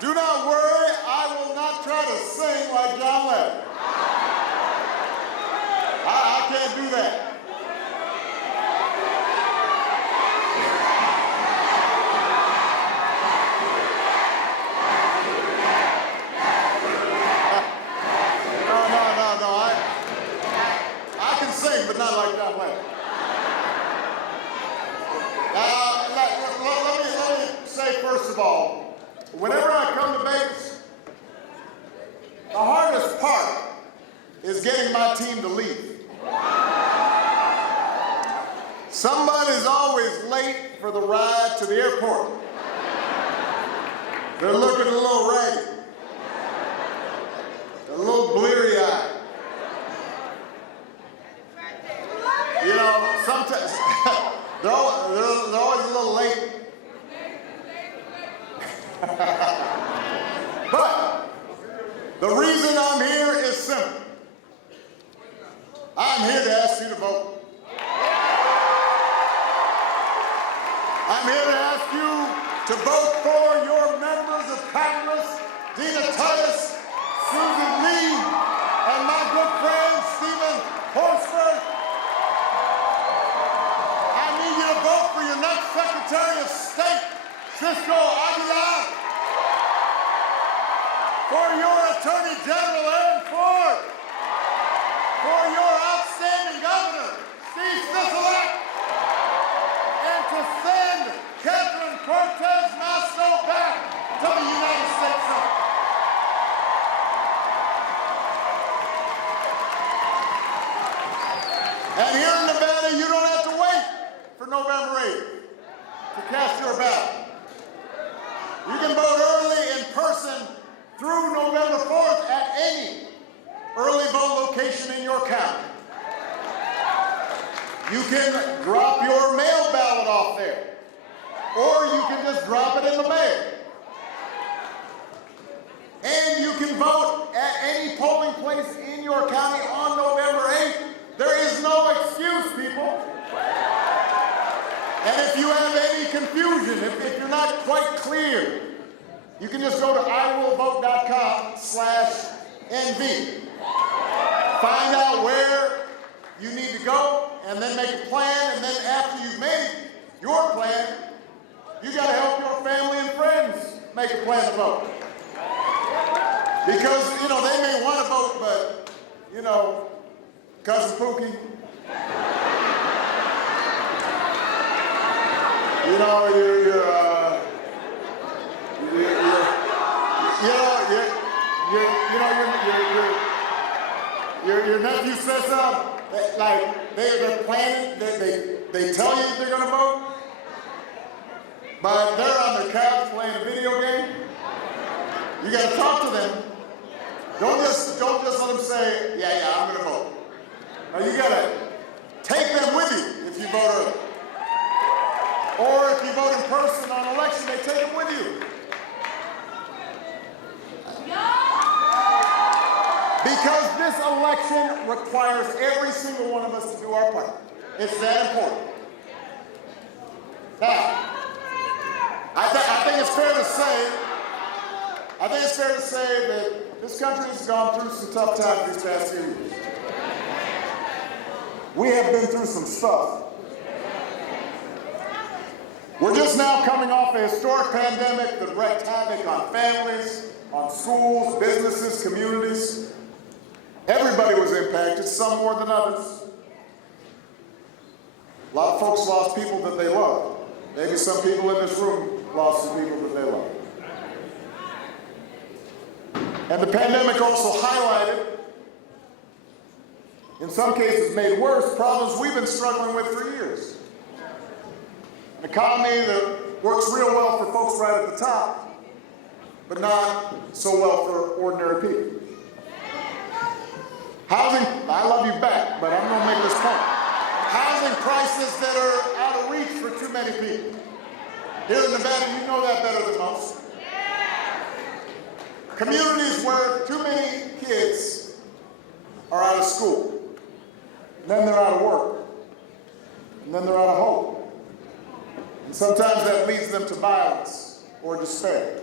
Do not worry, I will not try to sing like John Lennon. I can't do that. No. I can sing, but not like John Lennon. Let me say, first of all, whenever I come to Vegas, the hardest part is getting my team to leave. Somebody's always late for the ride to the airport. They're looking a little ragged, a little bleary-eyed. You know, sometimes they're always a little late. But the reason I'm here is simple. I'm here to ask you to vote. I'm here to ask you to vote for your members of Congress, Dina Titus, Susan Lee, and my good friend, Stephen Horsford. I need you to vote for your next Secretary of State, Cisco Aguilar, for your Attorney General, Aaron Ford, for your outstanding governor, Steve Sisolak, and to send Catherine Cortez Masto back to the United States Senate. And here in Nevada, you don't have to wait for November 8th to cast your ballot. You can vote early in person through November 4th at any early vote location in your county. You can drop your mail ballot off there, or you can just drop it in the mail. And you can vote at any polling place in your county on November 8th. There is no excuse, people. And if you have any confusion, if you're not quite clear, you can just go to iwillvote.com/NV. Find out where you need to go, and then make a plan, and then after you've made your plan, you gotta help your family and friends make a plan to vote. Because, you know, they may want to vote, but, you know, Cousin Pookie, you know, your nephew says something, like they're planning, they tell you they're gonna vote, but they're on their couch playing a video game. You gotta talk to them. Don't just let them say, yeah, I'm gonna vote. Now you gotta take them with you if you vote early. Or if you vote in person on election, they take them with you. Because this election requires every single one of us to do our part. It's that important. Now, I think it's fair to say that this country has gone through some tough times these past few years. We have been through some stuff. We're just now coming off a historic pandemic that wreaked havoc on families, on schools, businesses, communities. Everybody was impacted, some more than others. A lot of folks lost people that they loved. Maybe some people in this room lost some people that they loved. And the pandemic also highlighted, in some cases made worse, problems we've been struggling with for years. An economy that works real well for folks right at the top, but not so well for ordinary people. Housing, I love you back, but I'm gonna make this point. Housing prices that are out of reach for too many people. Here in Nevada, you know that better than most. Communities where too many kids are out of school, and then they're out of work, and then they're out of hope. And sometimes that leads them to violence or despair.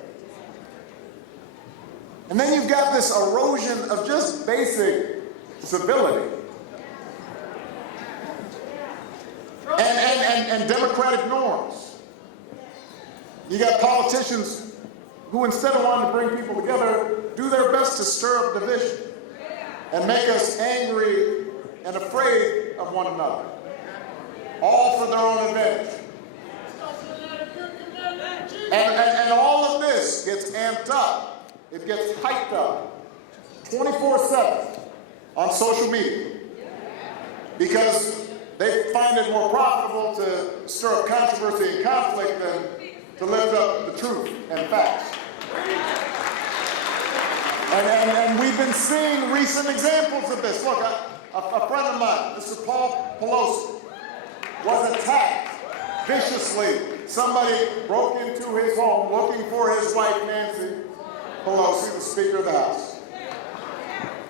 And then you've got this erosion of just basic civility. And democratic norms. You got politicians who, instead of wanting to bring people together, do their best to stir up division and make us angry and afraid of one another, all for their own advantage. And all of this gets amped up. It gets hyped up 24/7 on social media because they find it more profitable to stir up controversy and conflict than to lift up the truth and facts. And we've been seeing recent examples of this. Look, a friend of mine, Mr. Paul Pelosi, was attacked viciously. Somebody broke into his home looking for his wife, Nancy Pelosi, the Speaker of the House.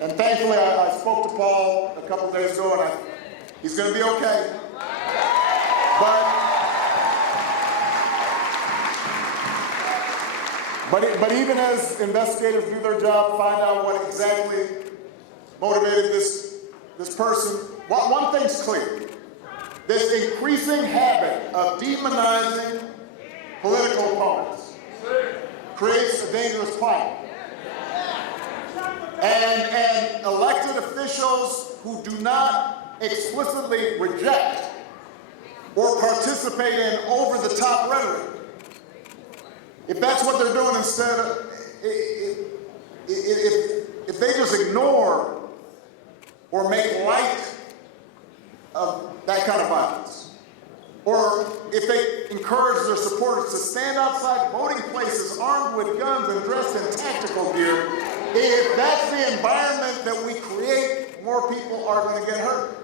And thankfully, I spoke to Paul a couple days ago, and he's going to be okay. But even as investigators do their job, find out what exactly motivated this person, one thing's clear. This increasing habit of demonizing political opponents creates a dangerous climate. And elected officials who do not explicitly reject or participate in over-the-top rhetoric, if that's what they're doing instead of, if they just ignore or make light of that kind of violence, or if they encourage their supporters to stand outside voting places armed with guns and dressed in tactical gear, if that's the environment that we create, more people are going to get hurt.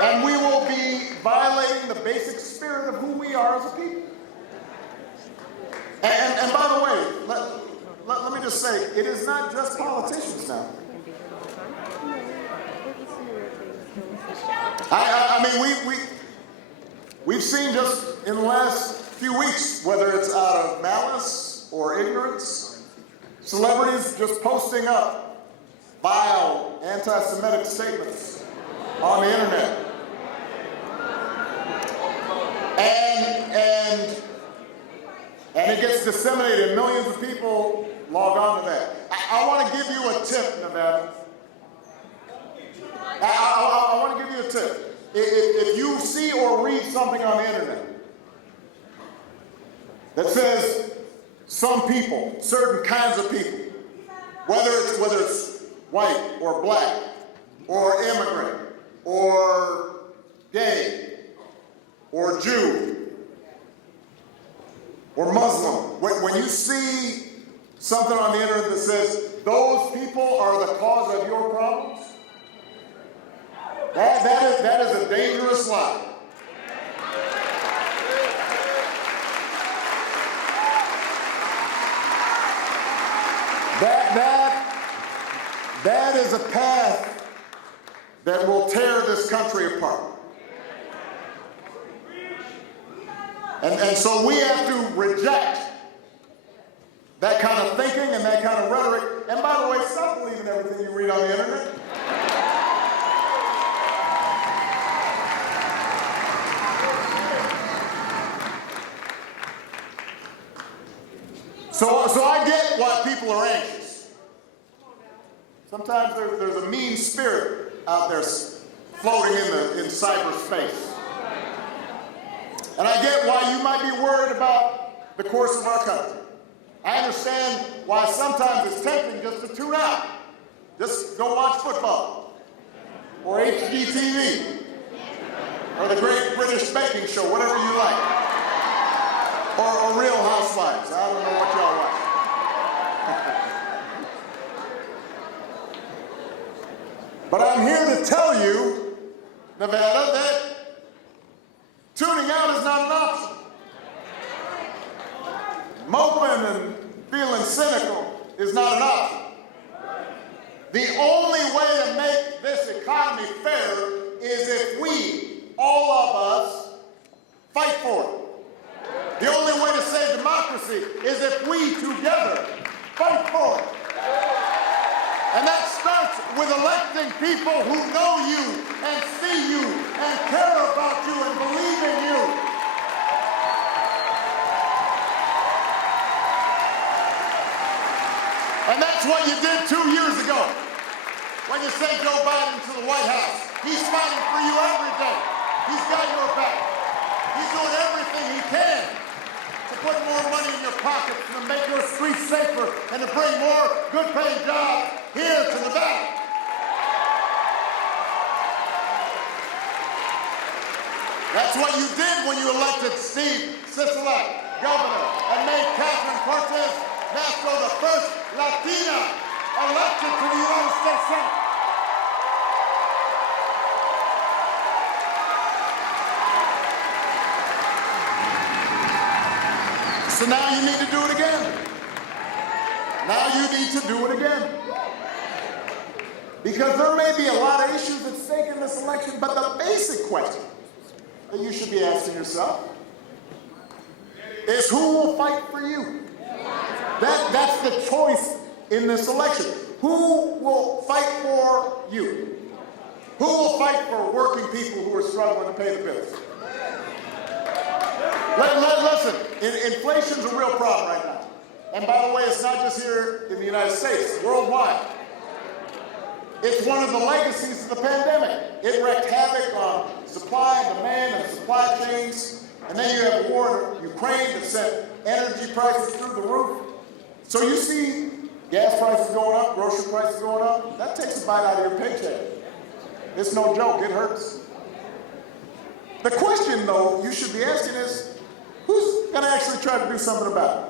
And we will be violating the basic spirit of who we are as a people. And by the way, let me just say, it is not just politicians now. I mean, we've seen just in the last few weeks, whether it's out of malice or ignorance, celebrities just posting up vile anti-Semitic statements on the internet. And it gets disseminated, and millions of people log on to that. I want to give you a tip, Nevada. I want to give you a tip. If you see or read something on the internet that says some people, certain kinds of people, whether it's white or black or immigrant or gay or Jew or Muslim, when you see something on the internet that says those people are the cause of your problems, that is a dangerous lie. That is a path that will tear this country apart. And so we have to reject that kind of thinking and that kind of rhetoric. And by the way, stop believing everything you read on the internet. So I get why people are anxious. Sometimes there's a mean spirit out there floating in cyberspace. And I get why you might be worried about the course of our country. I understand why sometimes it's tempting just to tune out. Just go watch football, or HGTV, or the Great British Baking Show, whatever you like. Or Real Housewives. I don't know what y'all watch. But I'm here to tell you, Nevada, that tuning out is not an option. Moping and feeling cynical is not an option. The only way to make this economy fair is if we, all of us, fight for it. The only way to save democracy is if we together fight for it. And that starts with electing people who know you and see you and care about you and believe in you. And that's what you did 2 years ago when you sent Joe Biden to the White House. He's fighting for you every day. He's got your back. He's doing everything he can to put more money in your pockets and to make your streets safer and to bring more good-paying jobs here to Nevada. That's what you did when you elected Steve Sisolak, governor, and made Catherine Cortez Masto the first Latina elected to the United States Senate. So now you need to do it again. Now you need to do it again. Because there may be a lot of issues at stake in this election, but the basic question that you should be asking yourself is who will fight for you? That's the choice in this election. Who will fight for you? Who will fight for working people who are struggling to pay the bills? Listen, inflation's a real problem right now. And by the way, it's not just here in the United States, worldwide. It's one of the legacies of the pandemic. It wreaked havoc on supply and demand and supply chains. And then you have a war in Ukraine that sent energy prices through the roof. So you see gas prices going up, grocery prices going up. That takes a bite out of your paycheck. It's no joke, it hurts. The question, though, you should be asking is, who's going to actually try to do something about it?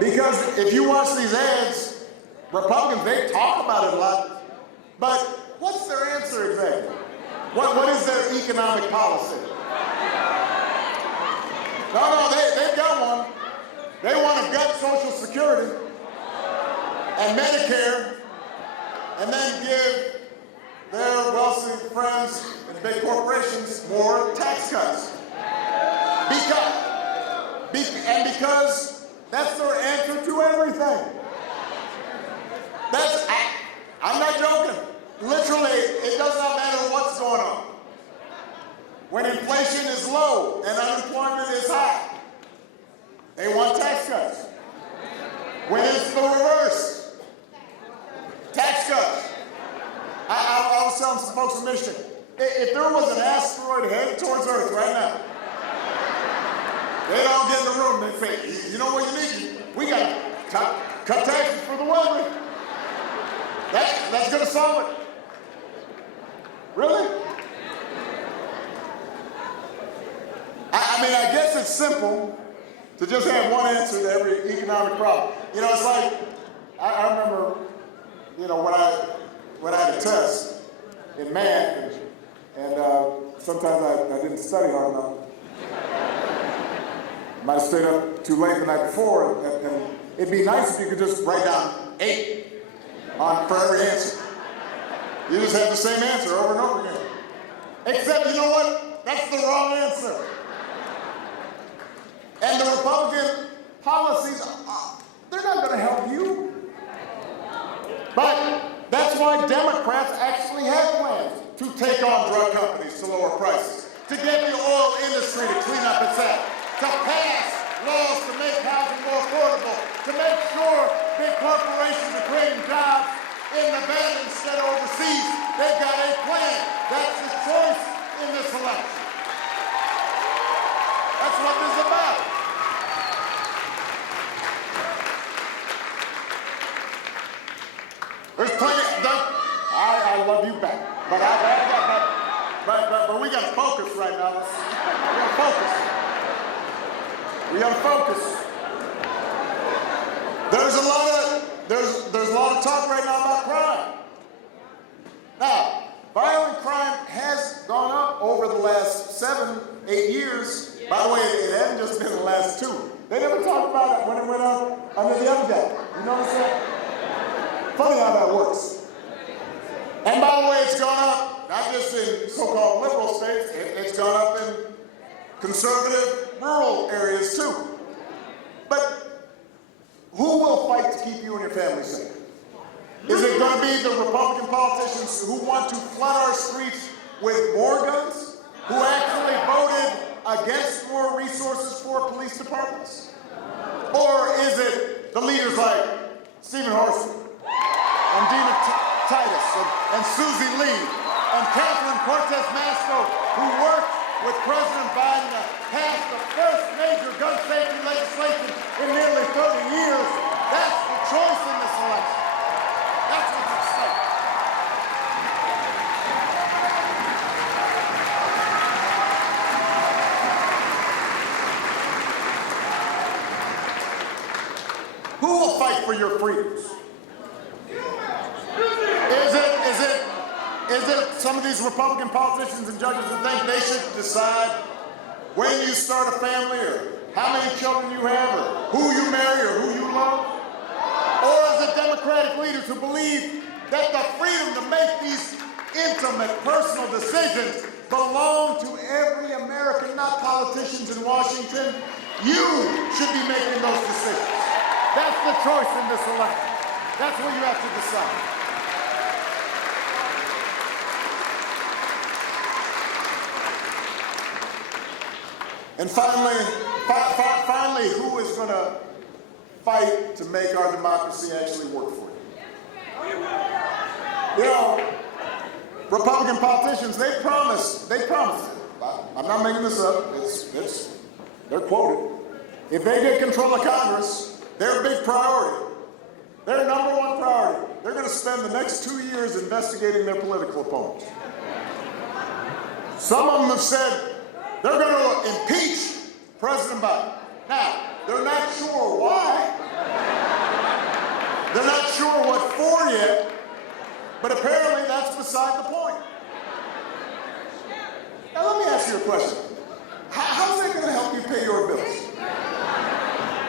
Because if you watch these ads, Republicans, they talk about it a lot, but what's their answer exactly? What is their economic policy? No, they've got one. They want to gut Social Security and Medicare and then give their wealthy friends and big corporations more tax cuts. Because that's their answer to everything. I'm not joking. Literally, it does not matter what's going on. When inflation is low and unemployment is high, they want tax cuts. When it's the reverse, tax cuts. I was telling some folks in Michigan, if there was an asteroid headed towards Earth right now, they'd all get in the room and they'd say, you know what you need? We got to cut taxes for the weather. That's going to solve it. Really? I guess it's simple to just have one answer to every economic problem. It's like, I remember, when I had a test in math, and sometimes I didn't study hard enough. Might have stayed up too late the night before, and it'd be nice if you could just write down 8 for every answer. You just have the same answer over and over again. Except, you know what? That's the wrong answer. And the Republican policies, they're not going to help you. But that's why Democrats actually have plans to take on drug companies to lower prices, to get the oil industry to clean up its act, to pass laws to make housing more affordable, to make sure big corporations are creating jobs in Nevada instead of overseas. They've got a plan. That's the choice in this election. That's what this is about. There's plenty. I love you back, but we got to focus right now. We got to focus. There's a lot of talk right now about crime. Now, violent crime has gone up over the last 7, 8 years. By the way, it hasn't just been the last 2. They never talked about it when it went up under the other guy. You notice that? Funny how that works. And by the way, it's gone up, not just in so-called liberal states, it's gone up in conservative rural areas too. But who will family's sake? Is it going to be the Republican politicians who want to flood our streets with more guns, who actually voted against more resources for police departments? Or is it the leaders like Stephen Horsey and Dina Titus and Susie Lee and Catherine Cortez Masto, who worked with President Biden to pass the first major gun safety legislation in nearly 30 years? That's the choice in this election. That's what's at stake. Who will fight for your freedoms? Is it some of these Republican politicians and judges who think they should decide when you start a family or how many children you have or who you marry or who you love? Or is it Democratic leaders who believe that the freedom to make these intimate, personal decisions belong to every American, not politicians in Washington? You should be making those decisions. That's the choice in this election. That's what you have to decide. And finally, who is going to fight to make our democracy actually work for you? You know, Republican politicians, they promise it. I'm not making this up. They're quoted. If they get control of Congress, their big priority, their number one priority, they're going to spend the next 2 years investigating their political opponents. Some of them have said they're going to impeach President Biden. Now, they're not sure why. They're not sure what for yet, but apparently that's beside the point. Now, let me ask you a question. How's that going to help you pay your bills?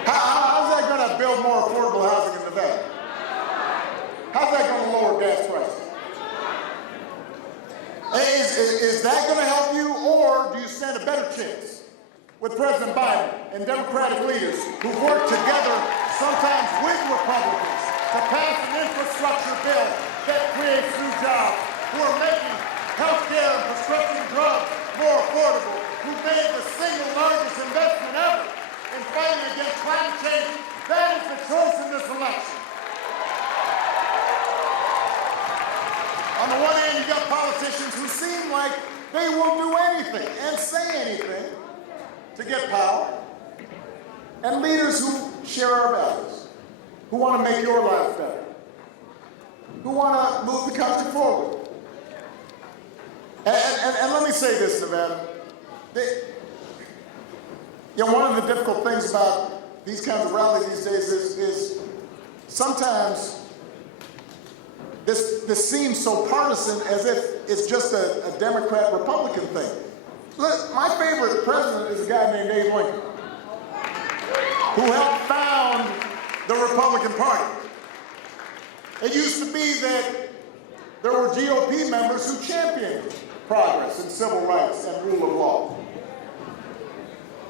How's that going to build more affordable housing in Nevada? How's that going to lower gas prices? Is that going to help you, or do you stand a better chance with President Biden and Democratic leaders who work together, sometimes with Republicans, to pass an infrastructure bill that creates new jobs, who are making health care and prescription drugs more affordable, who made the single largest investment ever in fighting against climate change? That is the choice in this election. On the one hand, you got politicians who seem like they will do anything and say anything to get power, and leaders who share our values, who want to make your life better, who want to move the country forward. And let me say this, Nevada. One of the difficult things about these kinds of rallies these days is sometimes this seems so partisan, as if it's just a Democrat-Republican thing. Look, my favorite president is a guy named Abe Lincoln, who helped found the Republican Party. It used to be that there were GOP members who championed progress and civil rights and rule of law.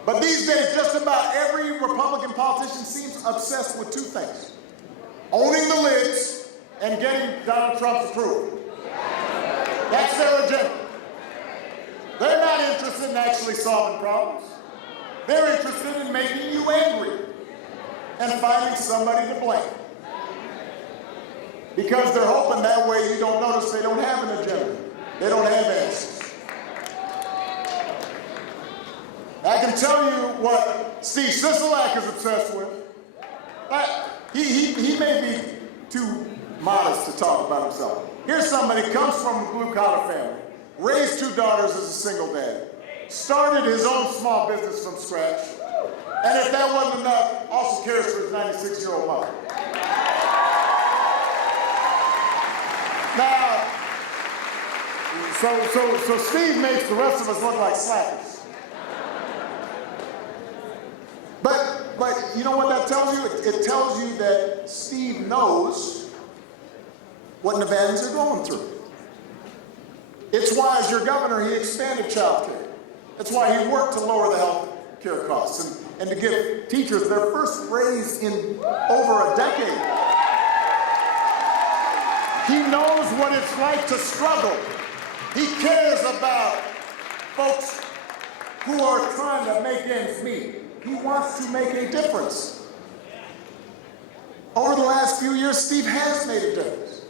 But these days, just about every Republican politician seems obsessed with two things: owning the libs and getting Donald Trump's approval. That's their agenda. They're not interested in actually solving problems. They're interested in making you angry and finding somebody to blame. Because they're hoping that way you don't notice they don't have an agenda. They don't have answers. I can tell you what Steve Sisolak is obsessed with. He may be too modest to talk about himself. Here's somebody who comes from a blue-collar family, raised 2 daughters as a single dad, started his own small business from scratch, and if that wasn't enough, also cares for his 96-year-old mother. Now, so Steve makes the rest of us look like slackers. But you know what that tells you? It tells you that Steve knows what Nevadans are going through. It's why, as your governor, he expanded child care. That's why he worked to lower the health care costs and to give teachers their first raise in over a decade. He knows what it's like to struggle. He cares about folks who are trying to make ends meet. He wants to make a difference. Over the last few years, Steve has made a difference.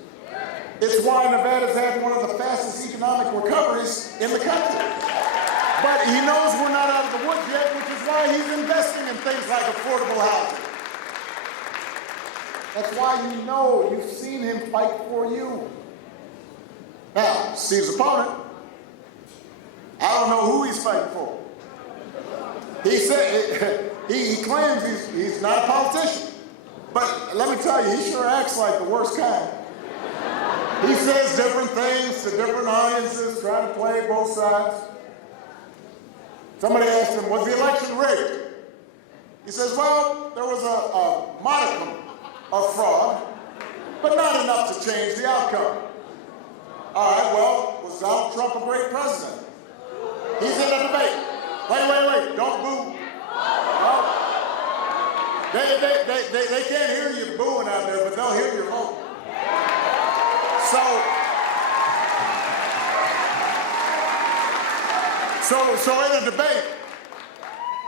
It's why Nevada's had one of the fastest economic recoveries in the country. But he knows we're not out of the woods yet, which is why he's investing in things like affordable housing. That's why you know you've seen him fight for you. Now, Steve's opponent, I don't know who he's fighting for. He said he claims he's not a politician. But let me tell you, he sure acts like the worst kind. He says different things to different audiences, trying to play both sides. Somebody asked him, was the election rigged? He says, well, there was a modicum of fraud, but not enough to change the outcome. All right, well, was Donald Trump a great president? He's in a debate. Wait, don't boo. No. They can't hear you booing out there, but they'll hear your vote. So in a debate,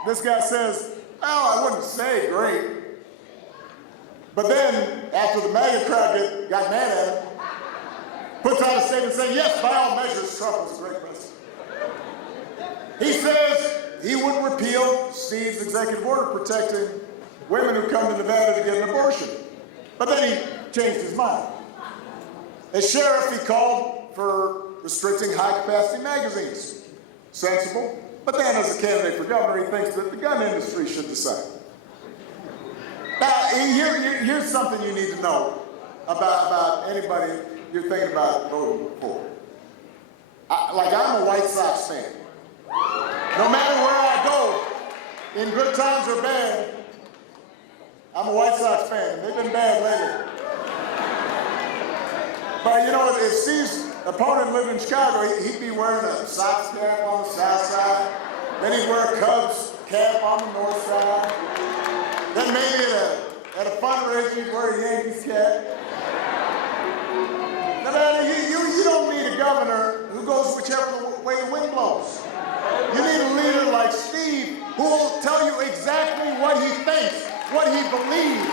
this guy says, well, I wouldn't say great. But then, after the MAGA crowd got mad at him, puts out a statement saying, yes, by all measures, Trump was a great president. He says he would repeal Steve's executive order protecting women who come to Nevada to get an abortion. But then he changed his mind. As sheriff, he called for restricting high-capacity magazines. Sensible. But then as a candidate for governor, he thinks that the gun industry should decide. Now, here's something you need to know about anybody you're thinking about voting for. I'm a White Sox fan. No matter where I go, in good times or bad, I'm a White Sox fan. They've been bad lately. But you know, if Steve's opponent lived in Chicago, he'd be wearing a Sox cap on the south side. Then he'd wear a Cubs cap on the north side. Then maybe at a fundraiser, he'd wear a Yankees cap. Nevada, you don't need a governor who goes whichever way the wind blows. You need a leader like Steve who will tell you exactly what he thinks, what he believes.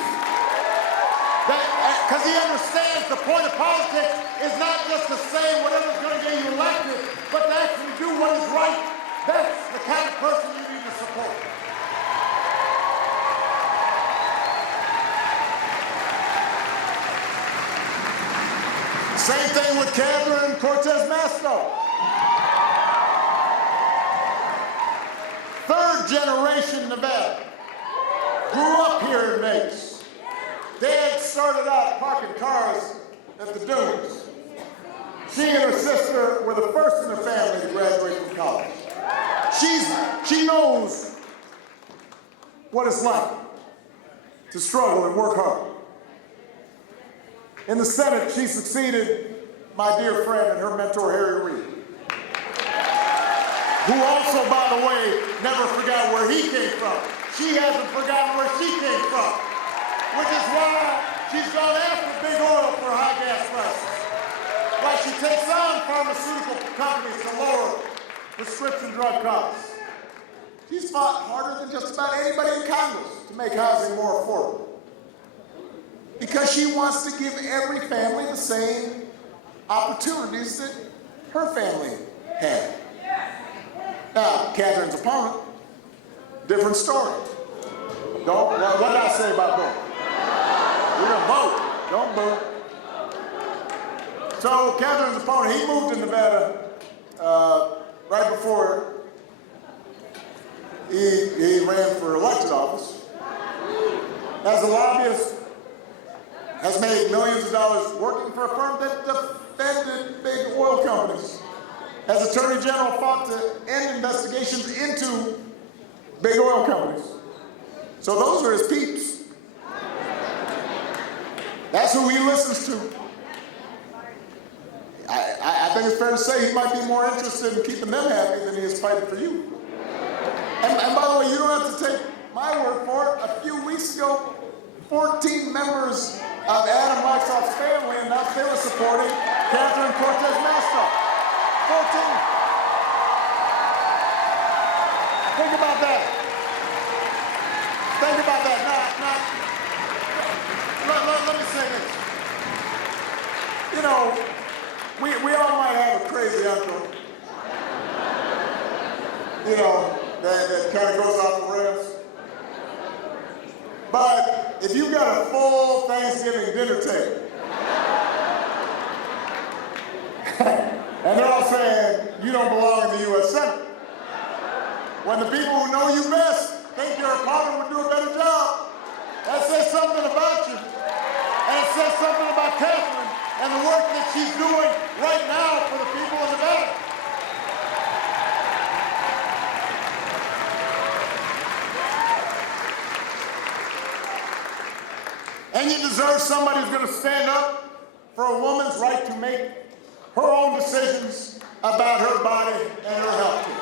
Because he understands the point of politics is not just to say whatever's going to get you elected, but to actually do what is right. That's the kind of person you need to support. Same thing with Catherine Cortez Masto. Third generation Nevada. Grew up here in Vegas. Dad started out parking cars at the Dunes. She and her sister were the first in the family to graduate from college. She knows what it's like to struggle and work hard. In the Senate, she succeeded my dear friend and her mentor, Harry Reid, who also, by the way, never forgot where he came from. She hasn't forgotten where she came from, which is why she's gone after big oil for high gas prices. Why she takes on pharmaceutical companies to lower prescription drug costs. She's fought harder than just about anybody in Congress to make housing more affordable. Because she wants to give every family the same opportunities that her family had. Now, Catherine's opponent, different story. What did I say about voting? We're gonna vote, don't boo. So Catherine's opponent, he moved to Nevada right before he ran for elected office. As a lobbyist, has made millions of dollars working for a firm that defended big oil companies. As Attorney General, fought to end investigations into big oil companies. So those are his peeps. That's who he listens to. I think it's fair to say he might be more interested in keeping them happy than he is fighting for you. And by the way, you don't have to take my word for it. A few weeks ago, 14 members of Adam Weishoff's family, and now they were supporting Catherine Cortez Masto. 14. Think about that. Think about that. Let me say this. You know, we all might have a crazy uncle, you know, that kind of goes off the rails. But if you got a full Thanksgiving dinner table, and they're all saying you don't belong in the U.S. Senate, when the people who know you best think your opponent would do a better job, that says something about you. And it says something about Catherine and the work that she's doing right now for the people of Nevada. And you deserve somebody who's going to stand up for a woman's right to make her own decisions about her body and her health care.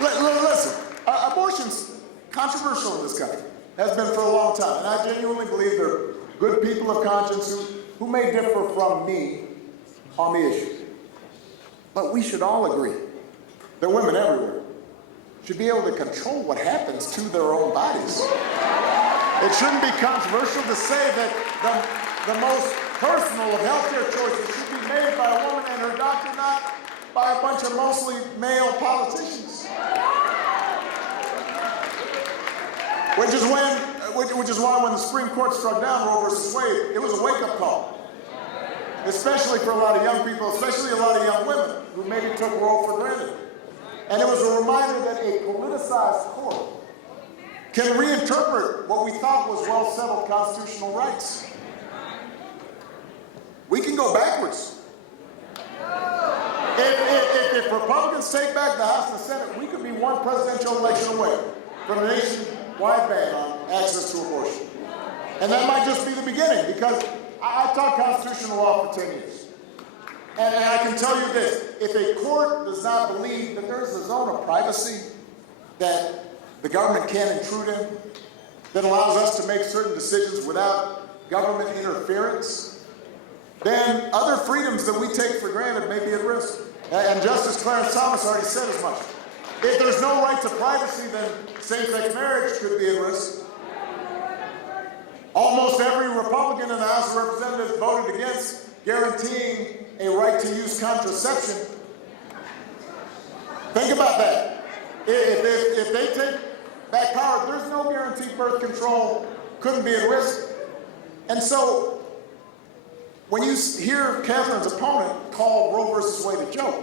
Listen, abortion's controversial in this country, has been for a long time, and I genuinely believe there are good people of conscience who may differ from me on the issue. But we should all agree that women everywhere should be able to control what happens to their own bodies. It shouldn't be controversial to say that the most personal of healthcare choices should be made by a woman and her doctor, not by a bunch of mostly male politicians. Which is why when the Supreme Court struck down Roe versus Wade, it was a wake-up call. Especially for a lot of young people, especially a lot of young women who maybe took Roe for granted. And it was a reminder that a politicized court can reinterpret what we thought was well-settled constitutional rights. We can go backwards. If Republicans take back the House and the Senate, we could be one presidential election away from a nationwide ban on access to abortion. And that might just be the beginning, because I taught constitutional law for 10 years. And I can tell you this, if a court does not believe that there's a zone of privacy that the government can't intrude in, that allows us to make certain decisions without government interference, then other freedoms that we take for granted may be at risk. And Justice Clarence Thomas already said as much. If there's no right to privacy, then same-sex marriage could be at risk. Almost every Republican in the House of Representatives voted against guaranteeing a right to use contraception. Think about that. If they take back power, there's no guaranteed birth control, couldn't be at risk. And so, when you hear Catherine's opponent call Roe versus Wade a joke,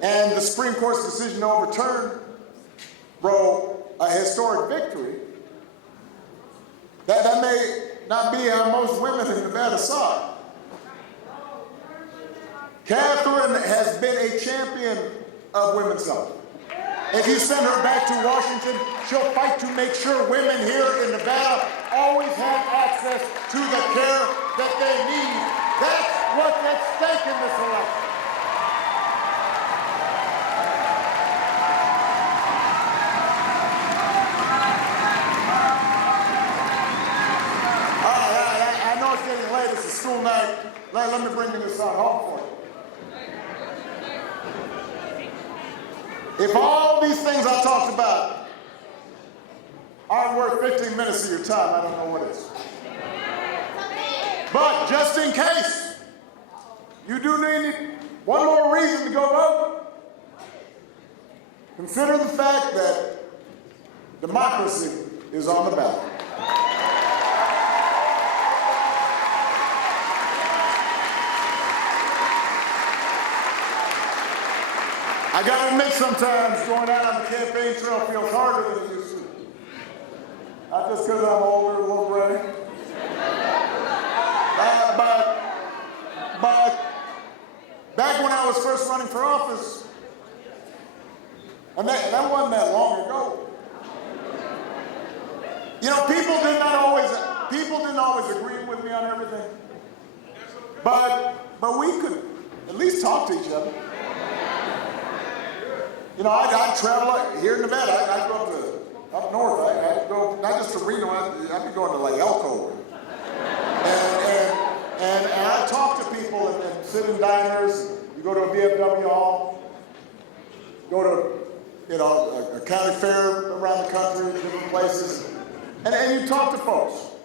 and the Supreme Court's decision to overturn Roe a historic victory, that may not be how most women in Nevada saw it. Catherine has been a champion of women's health. If you send her back to Washington, she'll fight to make sure women here in Nevada always have access to the care that they need. That's what's at stake in this election. I know it's getting late. It's a school night. Let me bring this on home for you. If all these things I talked about aren't worth 15 minutes of your time, I don't know what is. But just in case you do need one more reason to go vote, consider the fact that democracy is on the ballot. I gotta admit, sometimes going out on the campaign trail feels harder than it used to. Not just because I'm older, a little gray. But back when I was first running for office, and that wasn't that long ago. You know, people didn't always agree with me on everything. But we could at least talk to each other. You know, I travel here in Nevada. I grew up Up north, I had to go, not just to Reno, I'd be going to like Elko. And I talk to people and sit in diners. You go to a VFW hall, go to, a county fair around the country, different places, and you talk to folks.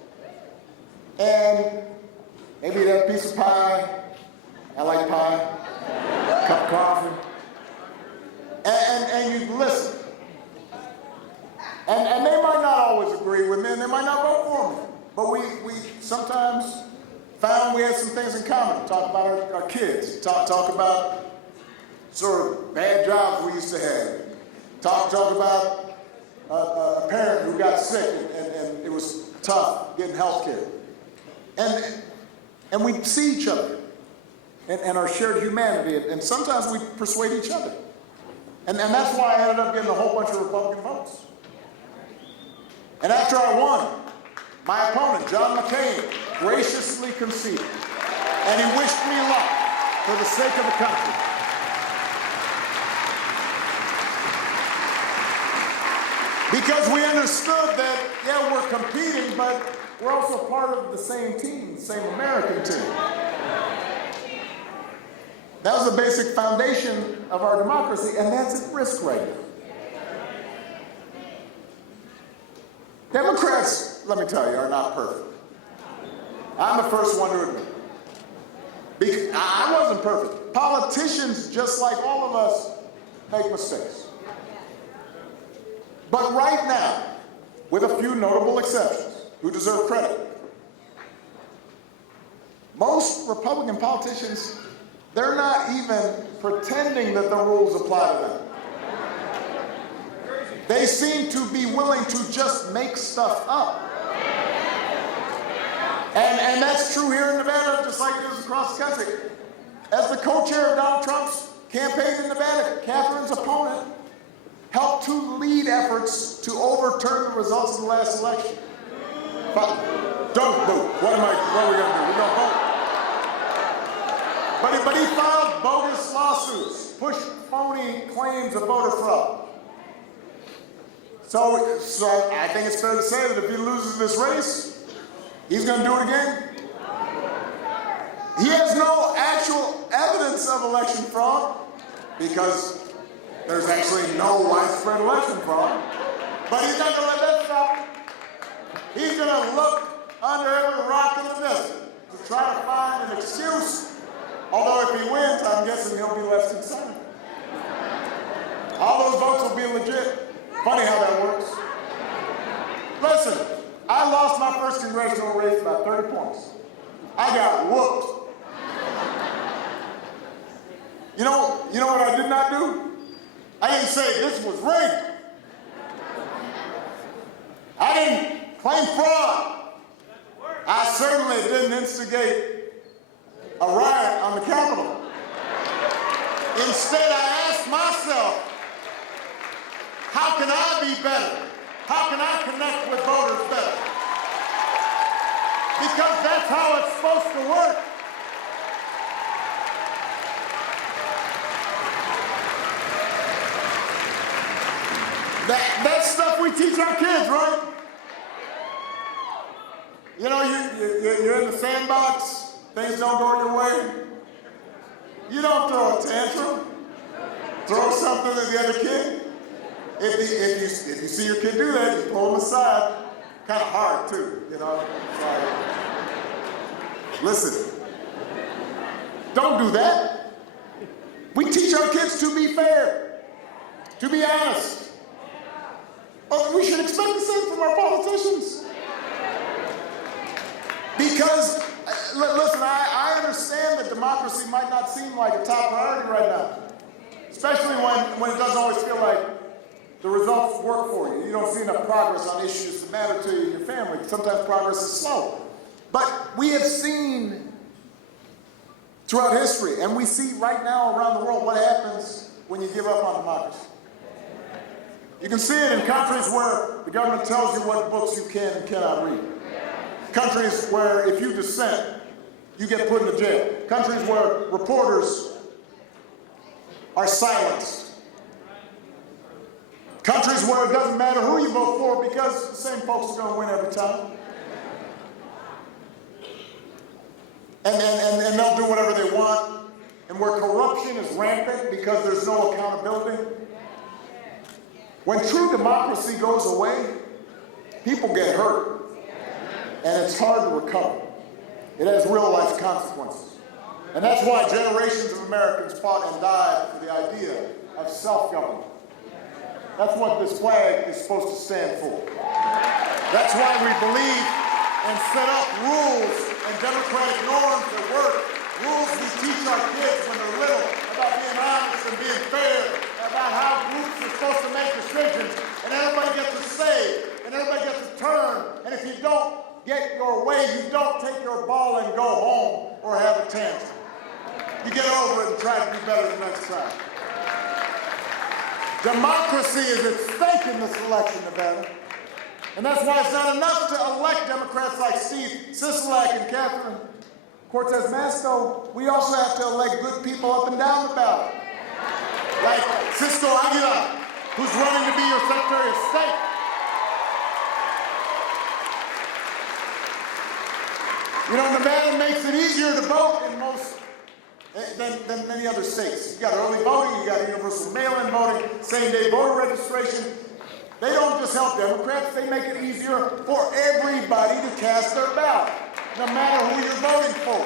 And maybe that piece of pie, I like pie, cup of coffee, and you listen. And they might not always agree with me, and they might not vote for me. But we sometimes found we had some things in common. Talk about our kids. Talk about sort of bad jobs we used to have. Talk about a parent who got sick and it was tough getting health care. And we see each other and our shared humanity. And sometimes we persuade each other. And that's why I ended up getting a whole bunch of Republican votes. And after I won, my opponent, John McCain, graciously conceded. And he wished me luck for the sake of the country. Because we understood that, yeah, we're competing, but we're also part of the same team, the same American team. That was the basic foundation of our democracy, and that's at risk right now. Democrats, let me tell you, are not perfect. I'm the first one to admit. I wasn't perfect. Politicians, just like all of us, make mistakes. But right now, with a few notable exceptions who deserve credit, most Republican politicians, they're not even pretending that the rules apply to them. They seem to be willing to just make stuff up. And that's true here in Nevada, just like it is across the country. As the co-chair of Donald Trump's campaign in Nevada, Catherine's opponent helped to lead efforts to overturn the results of the last election. Don't vote. What are we going to do? We're going to vote. But he filed bogus lawsuits, pushed phony claims of voter fraud. So I think it's fair to say that if he loses this race, he's going to do it again. He has no actual evidence of election fraud because there's actually no widespread election fraud. But he's not going to let that stop him. He's going to look under every rock in the desert to try to find an excuse. Although if he wins, I'm guessing he'll be left in center. All those votes will be legit. Funny how that works. Listen, I lost my first congressional race by 30 points. I got whooped. You know what I did not do? I didn't say this was rigged. I didn't claim fraud. I certainly didn't instigate a riot on the Capitol. Instead, I asked myself, how can I be better? How can I connect with voters better? Because that's how it's supposed to work. That's stuff we teach our kids, right? You know, you're in the sandbox, things don't go your way. You don't throw a tantrum. Throw something at the other kid. If you see your kid do that, you pull them aside. Kind of hard, too, you know. Listen, don't do that. We teach our kids to be fair, to be honest. Oh, we should expect the same from our politicians. Because, listen, I understand that democracy might not seem like a top priority right now. Especially when it doesn't always feel like the results work for you. You don't see enough progress on issues that matter to you and your family. Sometimes progress is slow. But we have seen throughout history, and we see right now around the world, what happens when you give up on democracy. You can see it in countries where the government tells you what books you can and cannot read. Countries where if you dissent, you get put into jail. Countries where reporters are silenced. Countries countries where it doesn't matter who you vote for because the same folks are going to win every time. And they'll do whatever they want. And where corruption is rampant because there's no accountability. When true democracy goes away, people get hurt. And it's hard to recover. It has real life consequences. And that's why generations of Americans fought and died for the idea of self-government. That's what this flag is supposed to stand for. That's why we believe and set up rules and democratic norms that work. Rules we teach our kids when they're little about being honest and being fair, about how groups are supposed to make decisions, and everybody gets a say, and everybody gets a turn, and if you don't get your way, you don't take your ball and go home or have a tantrum. You get over it and try to be better the next time. Democracy is at stake in this election, Nevada. And that's why it's not enough to elect Democrats like Steve Sisolak and Catherine Cortez Masto. We also have to elect good people up and down the ballot. Like Cisco Aguilar, who's running to be your Secretary of State. You know, Nevada makes it easier to vote in most than many other states. You got early voting, you got universal mail-in voting, same-day voter registration. They don't just help Democrats, they make it easier for everybody to cast their ballot, no matter who you're voting for.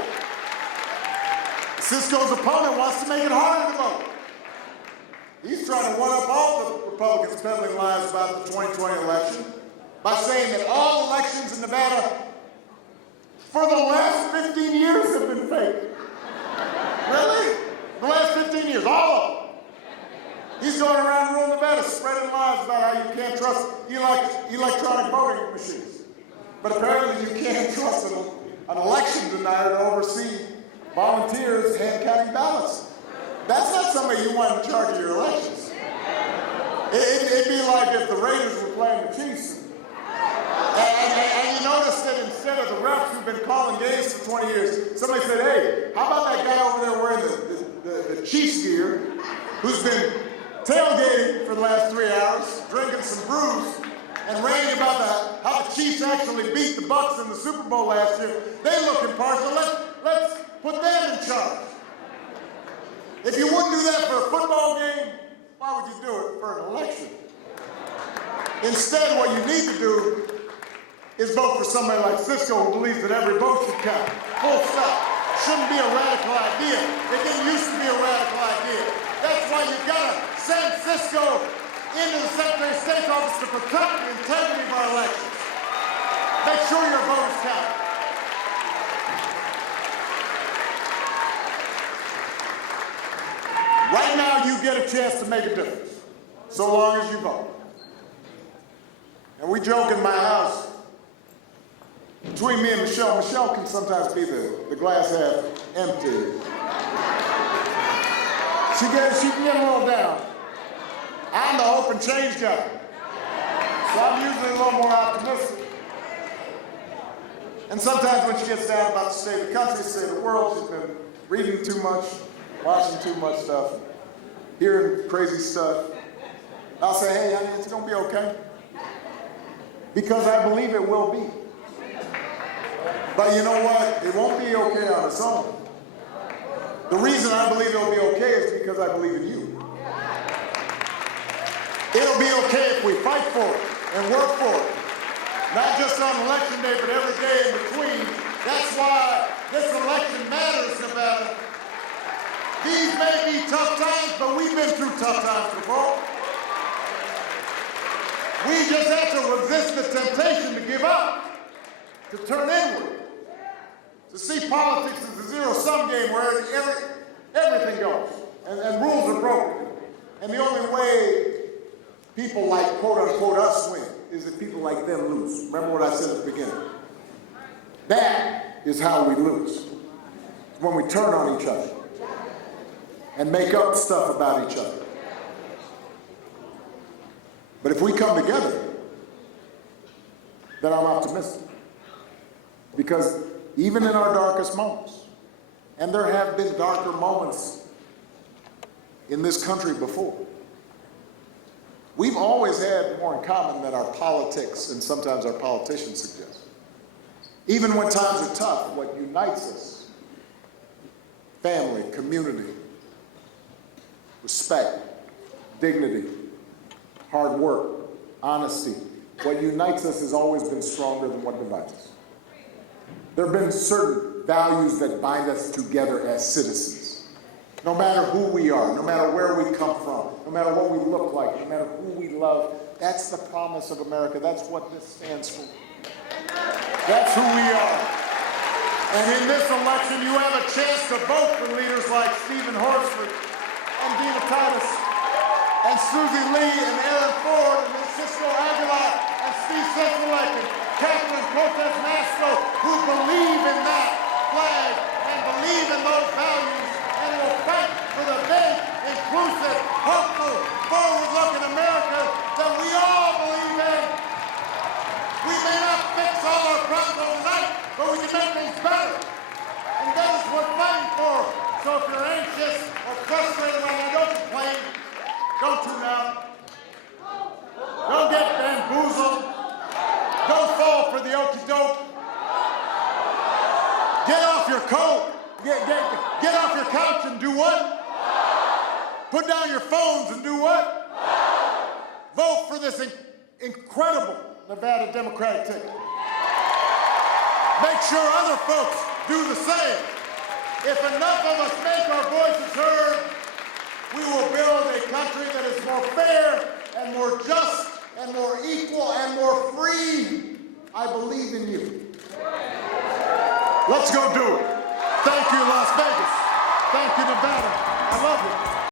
Cisco's opponent wants to make it harder to vote. He's trying to one-up all the Republicans peddling lies about the 2020 election by saying that all elections in Nevada for the last 15 years have been fake. Really? The last 15 years, all of them. He's going around rural Nevada spreading lies about how you can't trust electronic voting machines. But apparently you can't trust an election denier to oversee volunteers hand-counting ballots. That's not somebody you want in charge of your elections. It'd be like if the Raiders were playing the Chiefs. And you notice that instead of the refs who've been calling games for 20 years, somebody said, hey, how about that guy over there wearing the Chiefs gear, who's been tailgating for the last 3 hours, drinking some brews, and ranting about how the Chiefs actually beat the Bucs in the Super Bowl last year. They look impartial. Let's put them in charge. If you wouldn't do that for a football game, why would you do it for an election? Instead, what you need to do is vote for somebody like Cisco who believes that every vote should count. Full stop. Shouldn't be a radical idea. It didn't used to be a radical idea. That's why you gotta send Cisco into the Secretary of State's office to protect the integrity of our elections. Make sure your vote is counted. Right now, you get a chance to make a difference, so long as you vote. And we joke in my house, between me and Michelle can sometimes be the glass half empty. She can get a little down. I'm the hope and change guy. So I'm usually a little more optimistic. And sometimes when she gets down about the state of the country, the state of the world, she's been reading too much, watching too much stuff, hearing crazy stuff. I'll say, hey, honey, it's gonna be okay. Because I believe it will be. But you know what? It won't be okay on its own. The reason I believe it'll be okay is because I believe in you. It'll be okay if we fight for it and work for it. Not just on election day, but every day in between. That's why this election matters, Nevada. These may be tough times, but we've been through tough times before. We just have to resist the temptation to give up, to turn inward, to see politics as a zero-sum game where everything goes and rules are broken. And the only way people like, quote-unquote, us win is if people like them lose. Remember what I said at the beginning. That is how we lose. When we turn on each other and make up stuff about each other. But if we come together, then I'm optimistic. Because even in our darkest moments, and there have been darker moments in this country before, we've always had more in common than our politics and sometimes our politicians suggest. Even when times are tough, what unites us, family, community, respect, dignity, hard work, honesty. What unites us has always been stronger than what divides us. There have been certain values that bind us together as citizens. No matter who we are, no matter where we come from, no matter what we look like, no matter who we love, that's the promise of America. That's what this stands for. That's who we are. And in this election, you have a chance to vote for leaders like Stephen Horsford and Dina Titus and Susie Lee and Aaron Ford and Cisco Aguilar and Steve Sisolak and Catherine Cortez Masto, who believe in that flag and believe in those values and will fight for the big, inclusive, hopeful, forward-looking America that we all believe in. We may not fix all our problems overnight, but we can make things better. And that is what we're fighting for. So if you're anxious or frustrated right now, don't complain. Don't tune out. Don't get bamboozled. Don't fall for the okey doke. Get off your coat. Get off your couch and do what? Put down your phones and do what? Vote for this incredible Nevada Democratic ticket. Make sure other folks do the same. If enough of us make our voices heard, we will build a country that is more fair and more just and more equal and more free. I believe in you. Let's go do it. Thank you, Las Vegas. Thank you, Nevada. I love you.